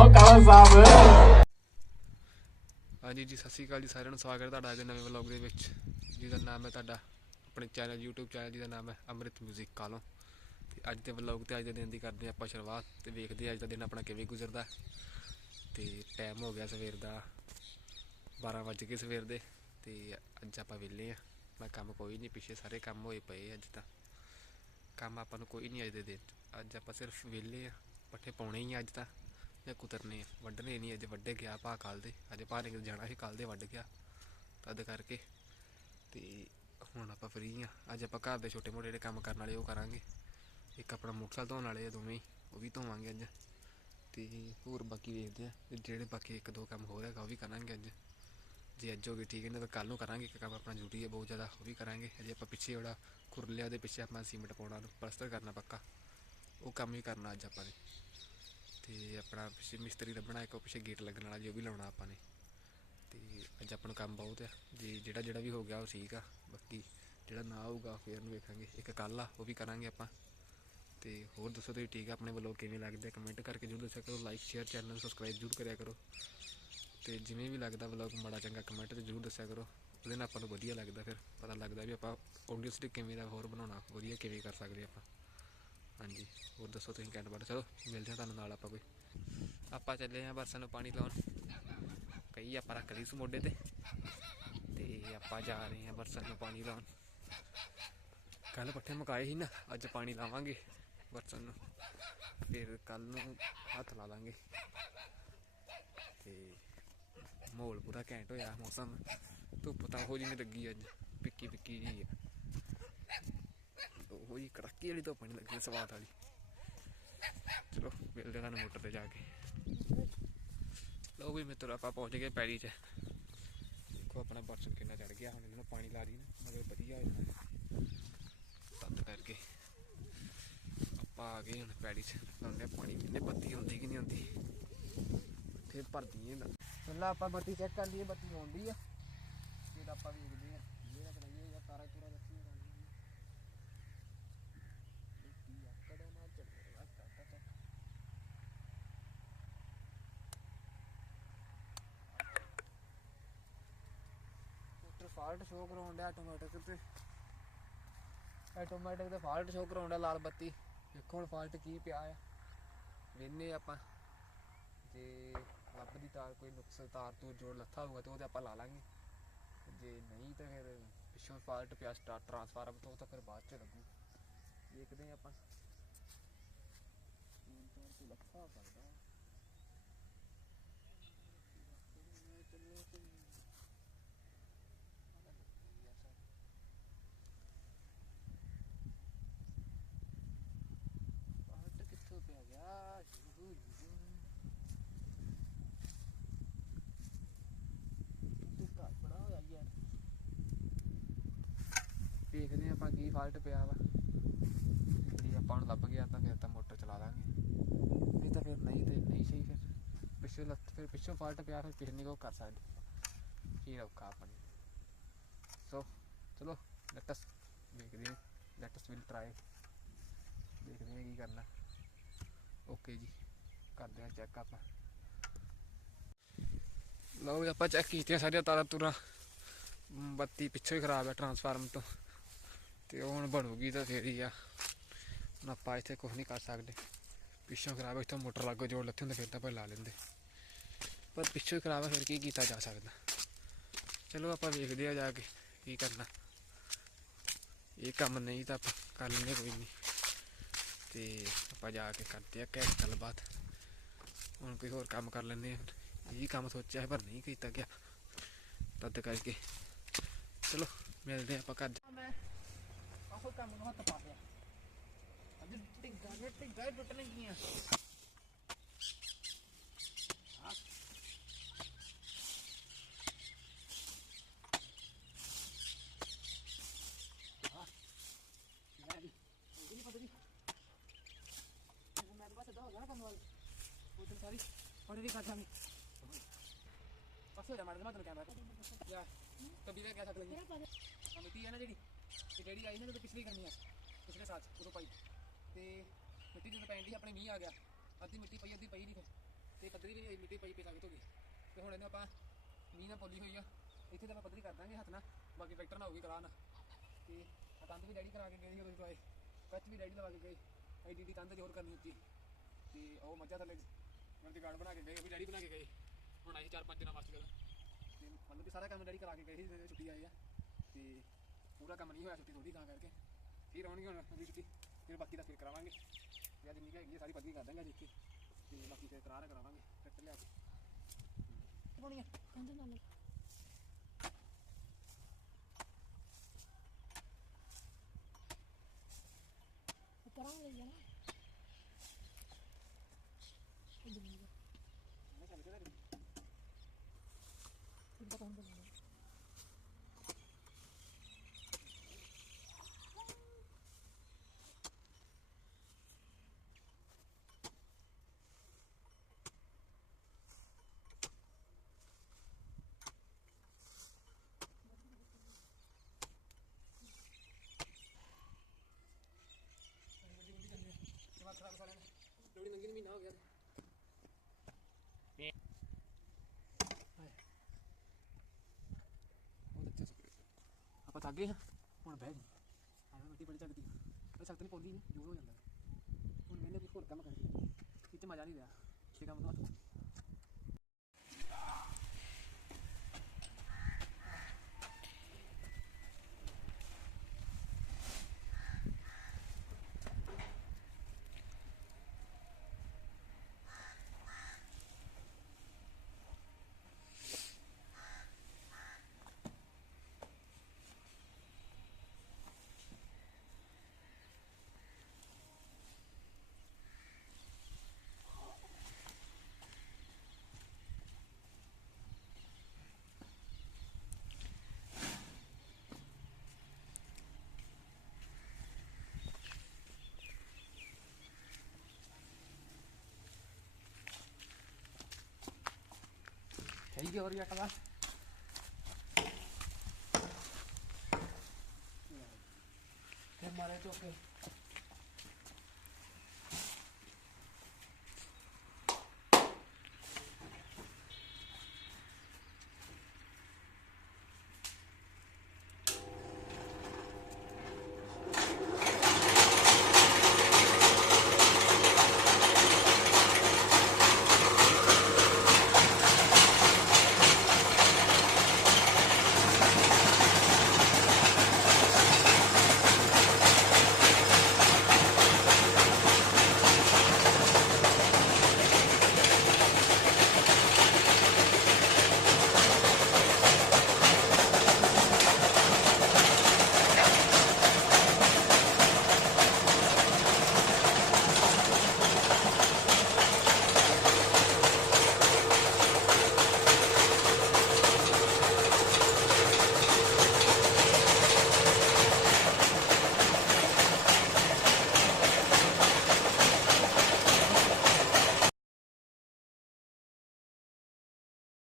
ਹੋ ਕਾਲਾ ਸਾਹਿਬ? ਹਾਂਜੀ ਜੀ, ਸਤਿ ਸ਼੍ਰੀ ਅਕਾਲ ਜੀ, ਸਾਰਿਆਂ ਨੂੰ ਸਵਾਗਤ ਹੈ ਤੁਹਾਡਾ ਅੱਜ ਦੇ ਨਵੇਂ ਵਲੌਗ ਦੇ ਵਿੱਚ, ਜਿਹਦਾ ਨਾਮ ਹੈ ਤੁਹਾਡਾ, ਆਪਣੇ ਚੈਨਲ YouTube ਚੈਨਲ ਜਿਹਦਾ ਨਾਮ ਹੈ ਅੰਮ੍ਰਿਤ 뮤직 ਕਾਲੋਂ ਤੇ ਅੱਜ ਦੇ ਵਲੌਗ ਤੇ ਅੱਜ ਦੇ ਦਿਨ ਦੀ ਕਰਦੇ ਹਾਂ ਆਪਾਂ ਸ਼ੁਰੂਆਤ ਤੇ ਵੇਖਦੇ ਹਾਂ ਅੱਜ ਦਾ ਦਿਨ ਆਪਣਾ ਕਿਵੇਂ ਗੁਜ਼ਰਦਾ ਤੇ ਟਾਈਮ ਹੋ ਗਿਆ ਸਵੇਰ ਦਾ 12 ਵਜੇ ਕੇ ਸਵੇਰ ਦੇ, ਤੇ ਅੱਜ ਆਪਾਂ ਵਿਹਲੇ ਆ ਮੈਂ ਕੰਮ ਕੋਈ ਨਹੀਂ, ਪਿੱਛੇ ਸਾਰੇ ਕੰਮ ਹੋਏ ਪਏ ਅੱਜ ਤਾਂ। ਕੰਮ ਆਪਾਂ ਨੂੰ ਕੋਈ ਨਹੀਂ ਅੱਜ ਦੇ ਦਿਨ 'ਚ। ਅੱਜ ਆਪਾਂ ਸਿਰਫ ਵਿਹਲੇ ਆ ਪੱਠੇ ਪਾਉਣੇ ਹੀ ਆ ਅੱਜ ਤਾਂ। ਜਾਂ ਕੁਤਰਨੇ ਆ ਵੱਢਣੇ ਨਹੀਂ, ਅੱਜ ਵੱਢੇ ਗਿਆ ਭਾ ਕੱਲ ਦੇ, ਅੱਜ ਭਾ ਨੇ ਜਾਣਾ ਸੀ ਕੱਲ ਦੇ ਵੱਢ ਗਿਆ, ਤਦ ਕਰਕੇ ਤੇ ਹੁਣ ਆਪਾਂ ਫ੍ਰੀ ਆ ਅੱਜ ਆਪਾਂ ਘਰ ਦੇ ਛੋਟੇ ਮੋਟੇ ਜਿਹੜੇ ਕੰਮ ਕਰਨ ਵਾਲੇ, ਉਹ ਕਰਾਂਗੇ। ਇੱਕ ਆਪਣਾ ਮੋਟਰਸਾਈਕਲ ਧੋਣ ਵਾਲੇ ਆ ਦੋਵੇਂ, ਉਹ ਵੀ ਧੋਵਾਂਗੇ ਅੱਜ। ਤੇ ਹੋਰ ਬਾਕੀ ਵੇਖਦੇ ਆ ਜਿਹੜੇ ਬਾਕੀ ਇੱਕ ਦੋ ਕੰਮ ਹੋਰ ਹੈਗਾ, ਉਹ ਵੀ ਕਰਾਂਗੇ ਅੱਜ। ਜੇ ਅੱਜ ਹੋ ਗਏ ਠੀਕ ਹੈ ਨਾ, ਤਾਂ ਕੱਲ ਨੂੰ ਕਰਾਂਗੇ ਇੱਕ ਕੰਮ, ਆਪਣਾ ਡਿਊਟੀ ਹੈ ਬਹੁਤ ਜ਼ਿਆਦਾ, ਉਹ ਵੀ ਕਰਾਂਗੇ। ਅਜੇ ਆਪਾਂ ਪਿੱਛੇ ਜਿਹੜਾ ਕੁਰਲਿਆ ਦੇ ਪਿੱਛੇ ਆਪਾਂ ਸੀਮੈਂਟ ਪਾਉਣਾ ਨੂੰ ਕਰਨਾ ਪੱਕਾ। ਉਹ ਕੰਮ ਵੀ ਕਰਨਾ ਅੱਜ ਆਪਾਂ ਨੇ। ਤੇ ਆਪਣਾ ਪਿੱਛੇ ਮਿਸਤਰੀ ਲੱਭਣਾ ਇੱਕ ਉਹ ਪਿੱਛੇ ਗੇਟ ਲੱਗਣ ਵਾਲਾ ਜੋ ਵੀ ਲਾਉਣਾ ਆਪਾਂ ਨੇ। ਤੇ ਅੱਜ ਆਪਾਂ ਨੂੰ ਕੰਮ ਬਹੁਤ ਆ। ਜੇ ਜਿਹੜਾ ਜਿਹੜਾ ਵੀ ਹੋ ਗਿਆ ਉਹ ਠੀਕ ਆ। ਬਾਕੀ ਜਿਹੜਾ ਨਾ ਹੋਊਗਾ ਫੇਰ ਨੂੰ ਵੇਖਾਂਗੇ। ਇੱਕ ਕੱਲ ਆ, ਉਹ ਵੀ ਕਰਾਂਗੇ ਆਪਾਂ। ਤੇ ਹੋਰ ਦੱਸੋ ਤੁਸੀਂ ਠੀਕ ਆ ਆਪਣੇ ਵੱਲੋਂ ਕਿਵੇਂ ਲੱਗਦਾ ਕਮੈਂਟ ਕਰਕੇ ਜਰੂਰ ਦੱਸਿਆ ਕਰੋ। ਲਾਈਕ ਸ਼ੇਅਰ ਚੈਨਲ ਸਬਸਕ੍ਰਾਈਬ ਜਰੂਰ ਕਰਿਆ ਕਰੋ। ਤੇ ਜਿਵੇਂ ਵੀ ਲੱਗਦਾ ਵਲੌਗ ਮਾੜਾ ਚੰਗਾ ਕਮੈਂਟ ਤੇ ਜਰੂਰ ਦੱਸਿਆ ਕਰੋ। ਉਹਦੇ ਨਾਲ ਆਪਾਂ ਨੂੰ ਵਧੀਆ ਲੱਗਦਾ ਫਿਰ। ਪਤਾ ਲੱਗਦਾ ਵੀ ਆਪਾਂ ਆਡੀਅנס ਕਿਵੇਂ ਦਾ ਹੋਰ ਬਣਾਉਣਾ, ਵਧੀਆ ਕਿਵੇਂ ਕਰ ਸਕਦੇ ਆਪਾਂ। ਹਾਂਜੀ, ਹੋਰ ਦੱਸੋ ਤੁਸੀਂ ਕਹਿਣ ਬਾਰੇ ਚਲੋ, ਮਿਲਦੇ ਹਾਂ ਤੁਹਾਨੂੰ ਨਾਲ ਆਪਾਂ ਕੋਈ। ਆਪਾਂ ਚੱਲੇ ਹਾਂ ਬਰਸਾਂ ਨੂੰ ਪਾਣੀ ਲਾਉਣ। ਕਈ ਆਪਾਂ ਰੱਖ ਲਈ ਸੀ ਮੋਢੇ ਤੇ। ਤੇ ਆਪਾਂ ਜਾ ਰਹੇ ਹਾਂ ਬਰਸਾਂ ਨੂੰ ਪਾਣੀ ਲਾਉਣ। ਕੱਲ ਪੱਠੇ ਮੁਕਾਏ ਸੀ ਨਾ, ਅੱਜ ਪਾਣੀ ਲਾਵਾਂਗੇ ਬਰਸਾਂ ਨੂੰ। ਫਿਰ ਕੱਲ ਨੂੰ ਹੱਥ ਲਾ ਲਾਂਗੇ। ਤੇ ਮਾਹੌਲ ਪੂਰਾ ਘੈਂਟ ਹੋਇਆ ਮੌਸਮ। ਧੁੱਪ ਤਾਂ ਹੋ ਜੀ ਨਹੀਂ ਲੱਗੀ ਅੱਜ। ਪਿੱਕੀ ਪਿੱਕੀ ਜੀ ਆ। ਉਹ ਹੀ ਕੜਾਕੀ ਵਾਲੀ ਧੁੱਪ ਨਹੀਂ ਲੱਗੀ ਸਵਾਦ ਵਾਲੀ। ਚਲੋ, ਮਿਲਦੇ ਹਾਂ ਮੋਟਰ ਤੇ ਜਾ ਕੇ। ਲਓ ਵੀ ਮਿੱਤਰ, ਆਪਾਂ ਪਹੁੰਚ ਗਏ ਪੈੜੀ 'ਚ। ਦੇਖੋ ਆਪਣਾ ਬਰਸਨ ਕਿੰਨਾ ਚੜ ਗਿਆ, ਹੁਣ ਇਹਨੂੰ ਪਾਣੀ ਲਾ ਦੀ ਨਾ, ਮਗਰ ਵਧੀਆ ਹੋ ਜਾਣਾ। ਤਦ ਕਰਕੇ ਆਪਾਂ ਆ ਗਏ ਹੁਣ ਪੈੜੀ 'ਚ। ਲਾਉਂਦੇ ਪਾਣੀ ਕਿੰਨੇ ਬੱਤੀ ਹੁੰਦੀ ਕਿ ਨਹੀਂ ਹੁੰਦੀ ਫਿਰ ਭਰਦੀ ਹੈ ਪਹਿਲਾਂ ਆਪਾਂ ਬੱਤੀ ਚੈੱਕ ਕਰ ਲਈਏ, ਬੱਤੀ ਆਉਂਦੀ ਆ। ਫਿਰ ਆਪਾਂ ਵੇਖਦੇ ਆ ਇਹ ਰੱਖ ਲਈਏ ਜਾਂ ਤਾਰਾ ਤੂਰਾ ਰੱਖੀਏ ਮੋਟਰ ਫਾਲਟ ਸ਼ੋ ਕਰਾਉਣ ਡਿਆ ਆਟੋਮੈਟਿਕ ਤੇ। ਆਟੋਮੈਟਿਕ ਤੇ ਫਾਲਟ ਸ਼ੋ ਕਰਾਉਣ ਡਿਆ ਲਾਲ ਬੱਤੀ। ਦੇਖੋ ਹੁਣ ਫਾਲਟ ਕੀ ਪਿਆ ਆ। ਵੇਨੇ ਆਪਾਂ। ਜੇ ਲੱਭਦੀ ਤਾਰ ਕੋਈ ਨੁਕਸ ਤਾਰ ਤੂਰ ਜੋੜ ਲੱਥਾ ਹੋਊਗਾ ਤੇ ਉਹਦੇ ਆਪਾਂ ਲਾ ਲਾਂਗੇ। ਜੇ ਨਹੀਂ ਤਾਂ ਫਿਰ ਪਿੱਛੋਂ ਫਾਲਟ ਪਿਆ ਸਟਾਰਟ ਟਰਾਂਸਫਾਰਮ ਤੋਂ ਉਹ ਤਾਂ ਫਿਰ ਬਾਅਦ ਚ ਲੱਗੂ। ਦੇਖਦੇ ਆਪਾਂ। ਲੱਥਾ ਸਕਦਾ ਹੈ। ਚੱਲੋ ਤੇ ਫਾਲਟ ਕਿੱਥੋਂ ਪਿਆ ਗਿਆ ਯੂ ਯੂ ਤੇ ਘਰ ਬੜਾ ਹੋਇਆ ਯਾਰ ਦੇਖਦੇ ਹਾਂ ਆਪਾਂ ਕੀ ਫਾਲਟ ਪਿਆ ਵਾ। ਜੇ ਆਪਾਂ ਨੂੰ ਲੱਭ ਗਿਆ ਤਾਂ ਫਿਰ ਤਾਂ ਮੋਟਰ ਚਲਾ ਦਾਂਗੇ। ਨਹੀਂ ਤਾਂ ਫਿਰ ਨਹੀਂ ਤੇ ਨਹੀਂ ਸਹੀ ਫਿਰ। ਪਿੱਛੋਂ ਲੱਤ ਫਿਰ ਪਿੱਛੋਂ ਫਾਲਟ ਪਿਆ, ਫਿਰ ਪਿਛਲੀ ਕੋ ਕਰ ਸਕਦੇ? ਕੀ ਔਖਾ ਆਪਣੀ ਸੋ ਚਲੋ ਲੈਟਸ ਅਸ ਦੇਖਦੇ ਹਾਂ। ਲੈਟਸ ਅਸ ਵਿਲ ਟਰਾਈ ਦੇਖਦੇ ਹਾਂ ਕੀ ਕਰਨਾ। ਓਕੇ ਜੀ, ਕਰਦੇ ਹਾਂ ਚੈੱਕ ਆਪਾਂ। ਲਓ ਵੀ ਆਪਾਂ ਚੈੱਕ ਕੀਤੀਆਂ ਸਾਰੀਆਂ ਤਾਰਾਂ ਤੁਰਾਂ ਬੱਤੀ ਪਿੱਛੋਂ ਹੀ ਖਰਾਬ ਹੈ ਟਰਾਂਸਫਾਰਮ ਤੋਂ। ਤੇ ਉਹ ਹੁਣ ਬਣੂਗੀ ਤਾਂ ਫੇਰ ਹੀ ਆ। ਹੁਣ ਆਪਾਂ ਇੱਥੇ ਕੁਝ ਨਹੀਂ ਕਰ ਸਕਦੇ। ਪਿੱਛੋਂ ਖਰਾਬ ਹੈ ਇੱਥੋਂ ਮੋਟਰ ਲੱਗੋ ਜੋੜ ਲੱਥੇ ਹੁੰਦੇ, ਫਿਰ ਤਾਂ ਆਪਾਂ ਲਾ ਲੈਂਦੇ। ਪਰ ਪਿੱਛੋਂ ਹੀ ਖਰਾਬ ਹੈ ਫਿਰ ਕੀ ਕੀਤਾ ਜਾ ਸਕਦਾ? ਚਲੋ ਆਪਾਂ ਵੇਖਦੇ ਆ ਜਾ ਕੇ ਕੀ ਕਰਨਾ। ਇਹ ਕੰਮ ਨਹੀਂ ਤਾਂ ਆਪਾਂ ਕਰ ਲੈਂਦੇ ਕੋਈ ਨਹੀਂ। ਤੇ ਆਪਾਂ ਜਾ ਕੇ ਕਰਦੇ ਆ ਘੈਂਟ ਗੱਲਬਾਤ। ਹੁਣ ਕੋਈ ਹੋਰ ਕੰਮ ਕਰ ਲੈਂਦੇ ਆ। ਇਹ ਕੰਮ ਸੋਚਿਆ ਪਰ ਨਹੀਂ ਕੀਤਾ ਗਿਆ। ਤਦ ਕਰਕੇ। ਚਲੋ, ਮਿਲਦੇ ਆ ਆਪਾਂ ਘਰ। ਆਹੋ ਕੰਮ ਨੂੰ ਹੱਥ ਪਾ ਲਿਆ ਅੱਜ ਟਿੱਗਾ ਜੇ ਟਿੱਗਾ ਹੀ ਟੁੱਟਣ ਗਈਆਂ। ਔਰ ਵੀ ਕਰਦਾ ਮੈਂ ਪਾਸੇ ਜਾ ਮਾਰ ਦੇ ਕੈਮਰਾ ਯਾ ਕਬੀ ਦਾ ਕਿਆ ਸਕਦਾ ਜੀ। ਮਿੱਟੀ ਹੈ ਨਾ ਜਿਹੜੀ। ਤੇ ਜਿਹੜੀ ਆਈ ਨਾ ਜਦੋਂ ਪਿਛਲੀ ਕਰਨੀ ਆ ਪਿਛਲੇ ਸਾਲ 'ਚ, ਉਦੋਂ ਪਾਈ। ਤੇ ਮਿੱਟੀ ਜਦੋਂ ਪੈਣ ਦੀ ਆਪਣੇ ਮੀਂਹ ਆ ਗਿਆ। ਅੱਧੀ ਮਿੱਟੀ ਪਈ ਅੱਧੀ ਪਈ ਨਹੀਂ ਫਿਰ। ਤੇ ਪੱਧਰੀ ਵੀ ਮਿੱਟੀ ਪਈ ਪਈ ਸਾਬਤ ਹੋ ਗਈ ਤੇ ਹੁਣ ਇਹਨੂੰ ਆਪਾਂ ਮੀਂਹ ਨਾਲ ਪੋਲੀ ਹੋਈ ਆ। ਇੱਥੇ ਤਾਂ ਆਪਾਂ ਪੱਧਰੀ ਕਰ ਦਾਂਗੇ ਹੱਥ ਨਾਲ ਬਾਕੀ ਟਰੈਕਟਰ ਨਾਲ ਹੋਊਗੀ ਕਰਾਨ ਤੇ ਆ ਕੰਧ ਵੀ ਡੈਡੀ ਕਰਾ ਕੇ ਗਏ ਸੀ ਆਏ ਕੱਚ ਵੀ ਡੈਡੀ ਲਵਾ ਕੇ ਗਏ। ਐਡੀ ਦੀ ਕੰਧ ਜ਼ੋਰ ਕਰਨੀ ਉੱਚੀ ਤੇ ਉਹ ਮੱਝਾਂ ਥੱਲੇ ਮਨ ਦੀ ਗਾਰਡ ਬਣਾ ਕੇ ਗਏ ਉਹ ਵੀ ਡੈਡੀ ਬਣਾ ਕੇ ਗਏ। ਹੁਣ ਆਏ ਚਾਰ ਪੰਜ ਦਿਨਾਂ ਵਾਸਤੇ ਕਰ ਤੇ ਮਤਲਬ ਕਿ ਸਾਰਾ ਕੰਮ ਡੈਡੀ ਕਰਾ ਕੇ ਗਏ ਸੀ ਜਦੋਂ ਛੁੱਟੀ ਆਏ ਆ। ਤੇ ਪੂਰਾ ਕੰਮ ਨਹੀਂ ਹੋਇਆ ਛੁੱਟੀ ਥੋੜੀ ਤਾਂ ਕਰਕੇ। ਫਿਰ ਆਉਣਗੇ ਹੁਣ ਅਗਲੀ ਛੁੱਟੀ ਫਿਰ ਬਾਕੀ ਦਾ ਫਿਰ ਕਰਾਵਾਂਗੇ। ਜਾਂ ਜਿੰਨੀ ਕੁ ਹੈਗੀ ਆ ਸਾਰੀ ਪੱਕੀ ਕਰ ਦਾਂਗੇ ਦੇਖੀ ਤੇ ਬਾਕੀ ਫਿਰ ਕਰਾ ਕਰਾਵਾਂਗੇ ਟਰੈਕਟਰ ਲਿਆ ਕੇ ਪਾਉਣੀ ਆ ਨਾਲ ਪਰਾਂ ਲੈ ਜਾਣਾ ਇਹ ਦੁਨੀਆ ਮੈਂ ਚੱਲ ਕੇ ਤੇ ਇਹ ਤਾਂ ਕੰਧ ਨਾਲ ਦਿਮਾਗ ਖਰਾਬ ਸਾਰਿਆਂ ਨੇ ਲੋੜੀ ਨੰਗੀ ਨੂੰ ਮਹੀਨਾ ਹੋ ਗਿਆ ਹਾਏ ਬਹੁਤ ਅੱਛਾ ਸੀ ਆਪਾਂ ਥੱਕ ਗਏ ਹੁਣ ਬਹਿ ਜੀ। ਆਇਆ ਮਿੱਟੀ ਬੜੀ ਚੱਕਦੀ ਮੈਂ ਸਖਤ ਨਹੀਂ ਪਾਉਂਦੀ ਨਹੀਂ ਹੋ ਜਾਂਦਾ। ਹੁਣ ਮੈਨੂੰ ਕੁਝ ਹੋਰ ਕੰਮ ਕਰਦੀ ਇਹ 'ਚ ਮਜ਼ਾ ਨਹੀਂ ਰਿਹਾ। ਇਹ ਕੰਮ ਨੂੰ ਸਹੀ ਜੋਰ ਜੱਟਦਾ ਤੇ ਮਾਰੇ ਚੋਕੇ